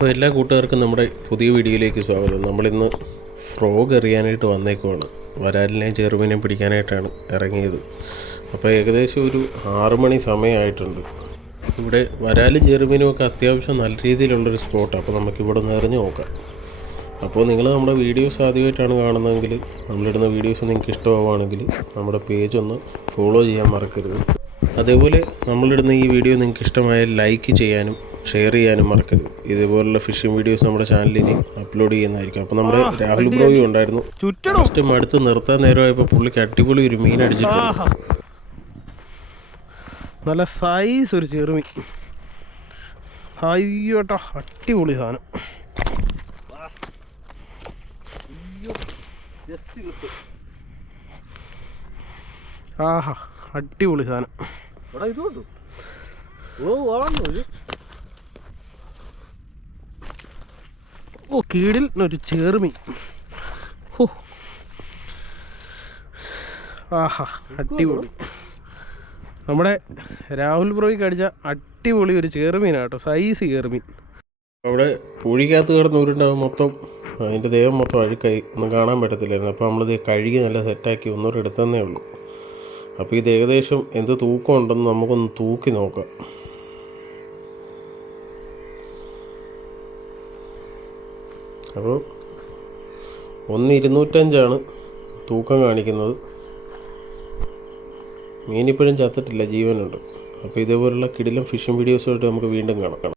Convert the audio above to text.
അപ്പോൾ എല്ലാ കൂട്ടുകാർക്കും നമ്മുടെ പുതിയ വീഡിയോയിലേക്ക് സ്വാഗതം. നമ്മളിന്ന് ഫ്രോഗ് എറിയാനായിട്ട് വന്നേക്കുവാണ്. വരാലിനെയും ചെറുമീനെയും പിടിക്കാനായിട്ടാണ് ഇറങ്ങിയത്. അപ്പോൾ ഏകദേശം ഒരു 6 മണി സമയമായിട്ടുണ്ട്. ഇവിടെ വരാലും ചെറുമീനും ഒക്കെ അത്യാവശ്യം നല്ല രീതിയിലുള്ളൊരു സ്പോട്ടാണ്. അപ്പോൾ നമുക്കിവിടെ നിന്ന് എറിഞ്ഞ് നോക്കാം. അപ്പോൾ നിങ്ങൾ നമ്മുടെ വീഡിയോസ് ആദ്യമായിട്ടാണ് കാണുന്നതെങ്കിൽ, നമ്മളിടുന്ന വീഡിയോസ് നിങ്ങൾക്ക് ഇഷ്ടമാവുകയാണെങ്കിൽ നമ്മുടെ പേജ് ഒന്ന് ഫോളോ ചെയ്യാൻ മറക്കരുത്. അതേപോലെ നമ്മളിടുന്ന ഈ വീഡിയോ നിങ്ങൾക്ക് ഇഷ്ടമായാൽ ലൈക്ക് ചെയ്യാനും ഷെയർ ചെയ്യാനും മറക്കരുത്. ഇതുപോലുള്ള ഫിഷിംഗ് വീഡിയോസ് നമ്മുടെ ചാനലിൽ അപ്ലോഡ് ചെയ്യുന്നതായിരിക്കും. അപ്പോൾ നമ്മുടെ രാഹുൽ ബ്രോയും ഉണ്ടായിരുന്നു. ലാസ്റ്റ് അടുത്ത് നിർത്താൻ നേരമായപ്പോൾ പുള്ളിക്ക് അടിപൊളി ഒരു മീൻ അടിച്ചിട്ടുണ്ട്. നല്ല സൈസ് ഒരു ചെറുമീൻ. അയ്യോട്ടോ, അടിപൊളി സാധനം. ആഹാ, അടിപൊളി സാധനം. ഓ, കീടിൽ ഒരു ചെറുമീൻ. ഓ, ആഹാ, അടിപൊളി. നമ്മുടെ രാഹുൽ ബ്രോയ്ക്ക് അടിച്ച അടിപൊളി ഒരു ചെറുമീനാട്ടോ, സൈസ് ചെറുമീൻ. അവിടെ പൂഴിക്കകത്ത് കിടന്ന് ഉരുണ്ടാവും, മൊത്തം അതിൻ്റെ ദേഹം മൊത്തം അഴുക്കായി, ഒന്നും കാണാൻ പറ്റത്തില്ലായിരുന്നു. അപ്പോൾ നമ്മളിത് കഴുകി നല്ല സെറ്റാക്കി ഒന്നുകൂടെ എടുത്തന്നേ ഉള്ളൂ. അപ്പോൾ ഇത് ഏകദേശം എന്ത് തൂക്കം ഉണ്ടെന്ന് നമുക്കൊന്ന് തൂക്കി നോക്കാം. അപ്പോൾ 1,205 തൂക്കം കാണിക്കുന്നത്. മീനിപ്പോഴും ചത്തിട്ടില്ല, ജീവനുണ്ട്. അപ്പോൾ ഇതേപോലുള്ള കിടിലം ഫിഷിംഗ് വീഡിയോസുമായിട്ട് നമുക്ക് വീണ്ടും കാണാം.